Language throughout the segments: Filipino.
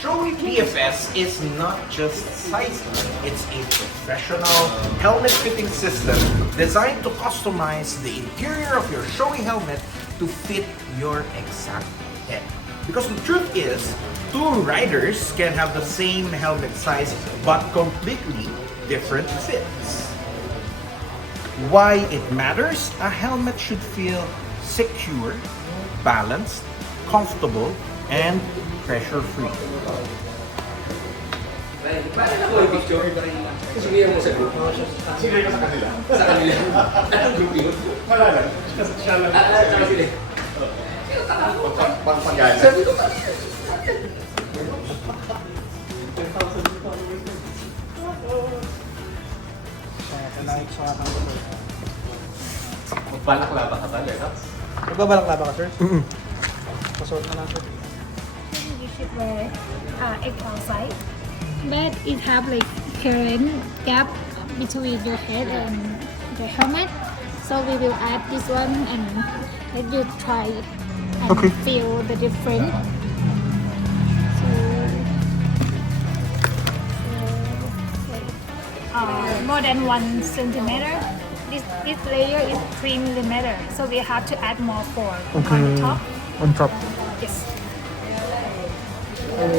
Shoei PFS is not just sizing, it's a professional helmet fitting system designed to customize the interior of your Shoei helmet to fit your exact head. Because the truth is, two riders can have the same helmet size but completely different fits. Why it matters? A helmet should feel secure, balanced, comfortable, and pressure-free. Bakit ako yung picture? Sinira mo sa group? Sinay ka sa kanila? Sa kanila? Anong group yun? Wala lang. Kasi siya lang. Saka sila. Sino takbo? Pangpagana. Sabi ko pa. Magpalaklaba ka talaga. Magbabalaklaba ka, sir? Pasuot na lang, sir. You should wear it outside, but it have like current gap between your head and the helmet. So we will add this one and let you try it and feel the difference. More than 1 centimeter. This layer is 3 millimeter, so we have to add more foam on the top. On top. Yes. And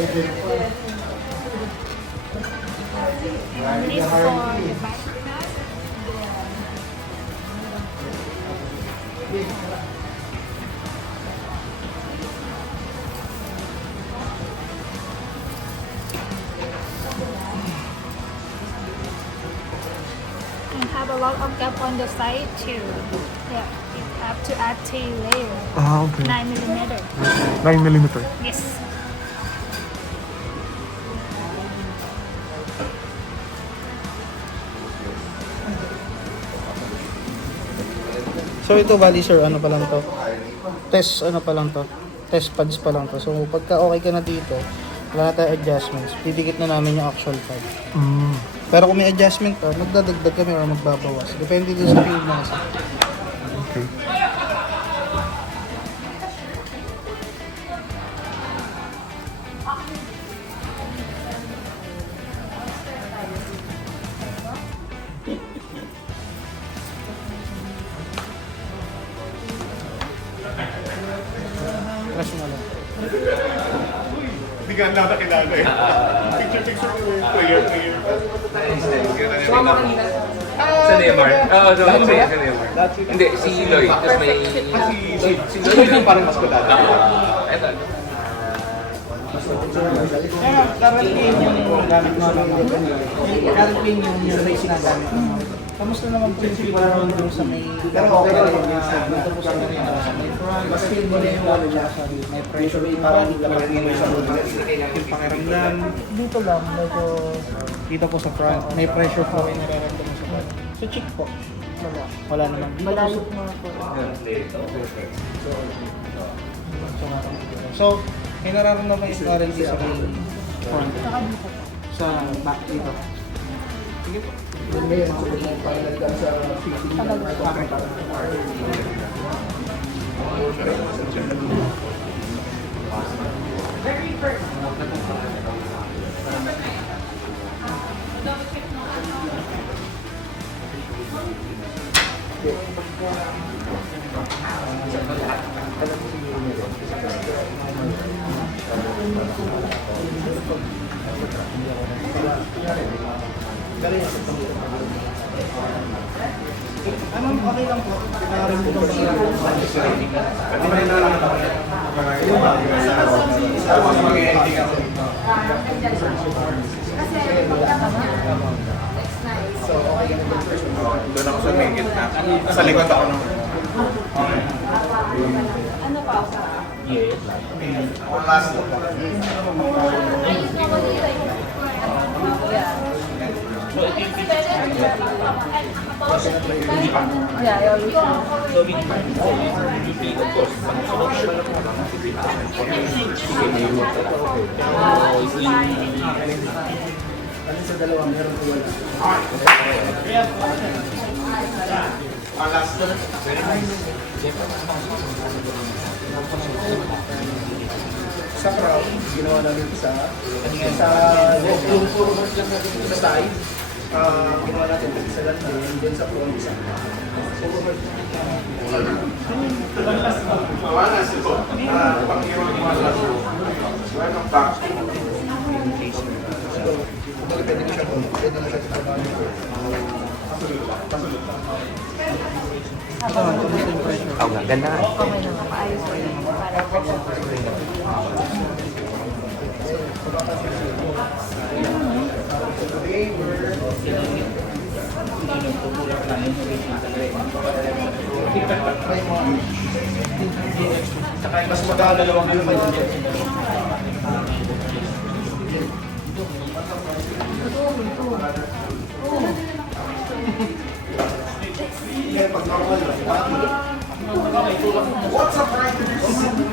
this for the back now. And have a lot of gap on the side too. Yeah, you have to add 3 layers. Ah, okay. 9 millimeter. 9 millimeter. Yes. So ito bali sir, ano pa lang to? Test ano pa lang to? Test pads pa lang to. So pagka okay ka na dito, wala na tayong adjustments. Didikit na namin yung actual pad. Pero kung may adjustment pa, magdadagdag kami or magbabawas. Depende din sa field na kasi. Okay. Crush mo lang. Hindi ka nakakilala eh. Picture ko yung player. Sumama kanina. Sa Neymar? Oo, sa Neymar. Hindi, si Lloyd. Tapos may... Si Lloyd yung parang mas kulala. Eto. Currently yung gamit mo lang. Currently yung racing na gamit mo. Kamusta naman po yung siguro doon sa may... Pero okay lang yung dito po sa may front. Mas feel mo na yung may pressure parang yung pakiramdam. Dito lang, medyo dito po sa front. May pressure po yung nararamdaman sa front. So check po. Wala naman. Malayo po po. So, may nararamdaman yung currently sa may front. Sa back dito. Sige po. Ano, okay lang po. Nakarin po Doon ako sa main gate na. Sa likod ako nung... Ano pa? Last. sa dalawa, meron ko wala. sa crown, ginawa namin sa side. Ginawa natin sa landing, then sa front, isa. Pwede mo siya trabaho. Oh, ganda. Okay naman, maayos ko yun. Mas magdadalawang naman yun. What's up, riders?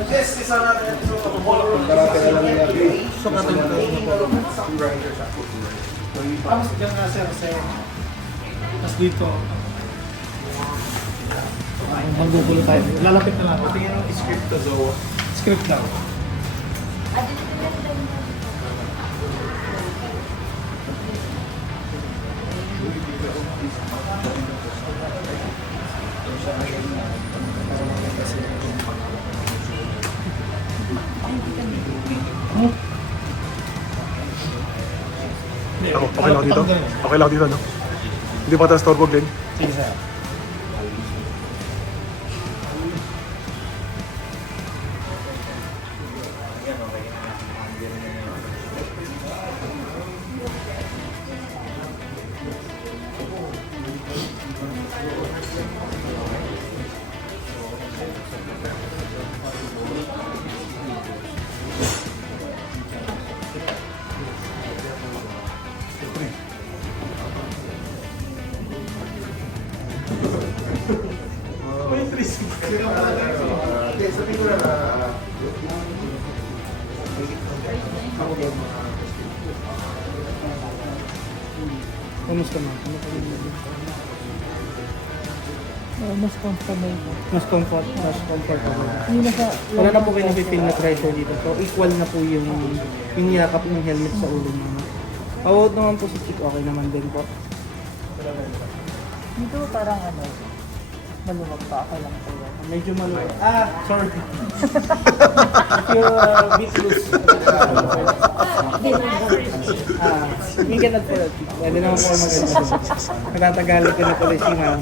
This is another episode of Horror. Sukatan ko diyan nga sir, tapos dito. Maggugulo tayo. Lalapit na lang. Tingnan ang script to Zoe. Script lang. Okay lang dito? Okay lang dito, no? Hindi pa tayo storbo, Glenn? Sige sir. Kamusta na? Mas comfortable po. Mas comfortable. Wala na po kayo nag-feel na pressure dito. So equal na po yung yakap ng helmet sa ulo mo. Pawod naman po si Chick, okay naman din po. Dito parang maluwag pa. Okay lang po yan. Medyo maluwag. Sorry. If bit loose. Hindi ka na po. Pwede naman po maganda. Nagtatagalog ko na po si ma'am.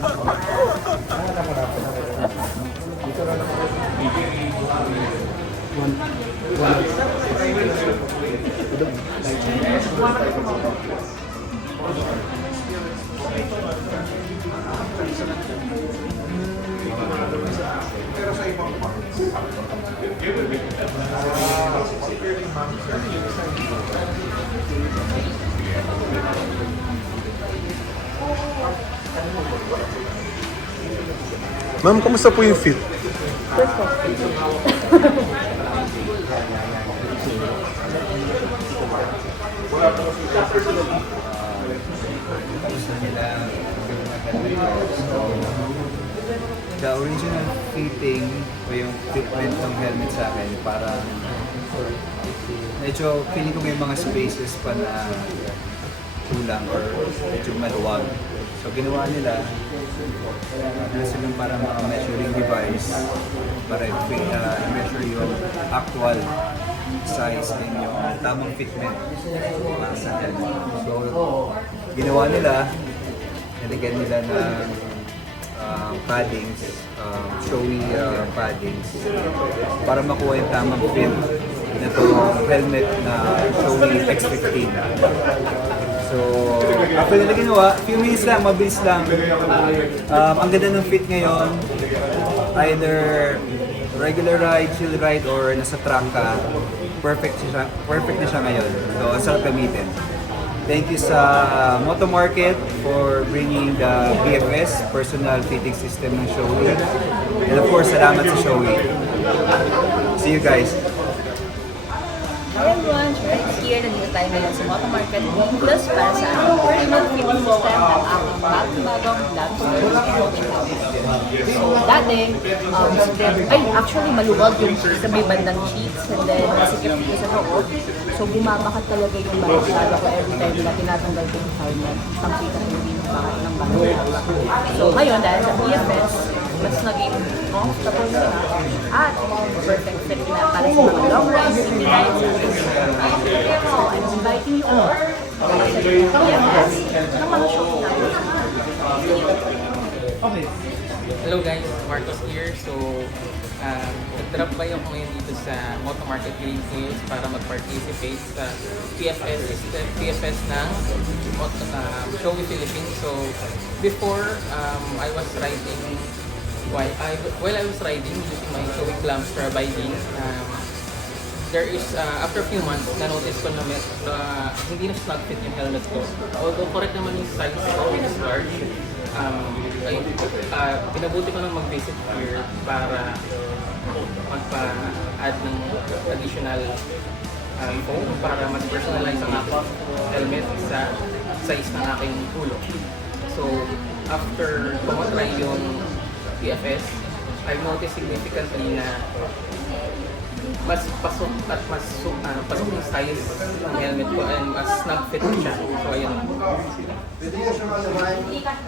Ma'am, kamusta po yung fit? The original fitting o yung fitment ng helmet sa akin, parang medyo feeling ko may mga spaces pa na kulang or medyo maluwag. So ginawa nila, silang parang mga measuring device para i-measure yung actual size and yung tamang fitment para sa helmet. So ginawa nila, nilagyan nila ng paddings, showy paddings para makuha yung tamang fit na itong helmet na showy X15. So, after nila ginawa, few minutes lang, mabilis lang. Ang ganda ng fit ngayon, either regular ride, chill ride, or nasa track ka, perfect na siya ngayon. So, ang sarap gamitin. Thank you sa Moto Market for bringing the BFS, Personal Fitting System ng Shoei. And of course, salamat sa Shoei. See you guys. Hi everyone, Sherry here. Nandito tayo ngayon sa Moto Market Plus para sa aking ultimate fitting system ng aking bagong lobster. So dati, actually maluwag yung sa may bandang cheeks and then masikip dito sa loob. So bumabakat talaga yung barasada ko every time na tinatanggal ko yung helmet. Tangkita ko yung bakat ng barasada. So ngayon dahil sa BFS, mas naging comfortable na at perfect fit na para sa mga long rides, city rides, so I'm inviting you all para sa BFS ng mga shopping natin. Okay. Hello guys, Marcos here. So, nag-drop by ako ngayon dito sa Moto Market Green Hills para mag-participate sa PFS, PFS ng Showy Philippines. So, before, I was riding, while I was riding using my Showy Glamstra biking, there is, after a few months, na-notice ko na hindi na snug fit yung helmet ko. Although correct naman yung size ko, which is large, pinabuti ko nang mag-visit here para magpa-add ng additional foam para mas personalize ang aking helmet sa size ng aking ulo. So, after pumatry yung PFS, I've noticed significantly na mas pasok at mas pasok yung size ng helmet ko and mas snug fit siya. So, ayun.